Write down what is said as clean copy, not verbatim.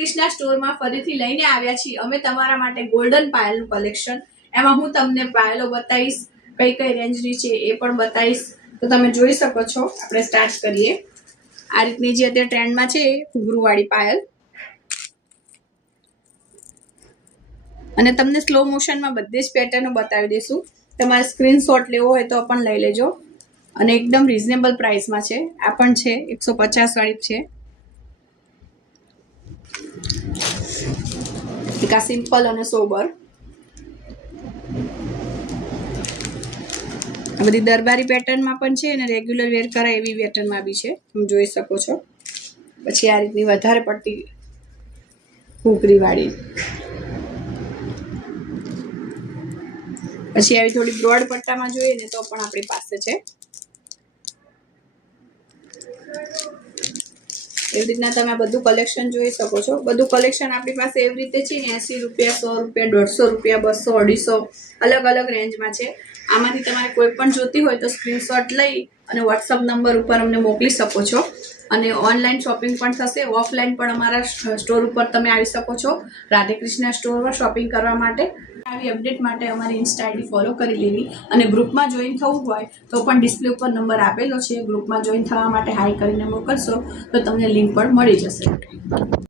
Krishna store में फरीथी लईने आव्या छीए अमे तमारा माटे गोल्डन पायलनुं कलेक्शन। एमां हूँ तमने पायलो बताईश, कई कई रेंजनी छे ए पण बताईश, तो तमे जोई शको छो। आपणे स्टार्ट करीए। आ रीतनी जे अत्यारे ट्रेंडमां छे घूंघरूवाળી पायल, અને તમને સ્લો મોશનમાં બધી જ પેટર્નો બતાવી દઈશું। તમારે સ્ક્રીનશોટ લેવો હોય તો પણ લઈ લેજો અને એકદમ રીઝનેબલ પ્રાઇસમાં છે। આ પણ છે 150 વાળી છે। એક આ સિમ્પલ અને સોબર, આ બધી દરબારી પેટર્નમાં પણ છે અને રેગ્યુલર વેર કરાય એવી પેટર્નમાં બી છે, તમે જોઈ શકો છો। પછી આ રીતની વધારે પડતી ઘૂંઘરીવાળી, પછી આવી થોડી બ્રોડ પટ્ટામાં જોઈએ ને તો પણ આપણી પાસે છે। એવી રીતના તમે બધું કલેક્શન જોઈ શકો છો। બધું કલેક્શન આપણી પાસે એવી રીતે છે ને 80 રૂપિયા, 100 રૂપિયા, 150 રૂપિયા, 200, 250 અલગ અલગ રેન્જમાં છે। આમાંથી તમારે કોઈ પણ જોતી હોય તો સ્ક્રીનશોટ લઈ અને વોટ્સઅપ નંબર ઉપર અમને મોકલી શકો છો અને ઓનલાઈન શોપિંગ પણ થશે। ઓફલાઈન પણ અમારા સ્ટોર ઉપર તમે આવી શકો છો રાધે કૃષ્ણા સ્ટોરમાં શોપિંગ કરવા માટે। આવી અપડેટ માટે અમારી ઇન્સ્ટા આઈડી ફોલો કરી લેવી અને ગ્રુપમાં જોઈન થવું હોય તો પણ ડિસ્પ્લે ઉપર નંબર આપેલો છે, ગ્રુપમાં જોઈન થવા માટે હાઈ કરીને મોકલશો તો તમને લિંક પણ મળી જશે।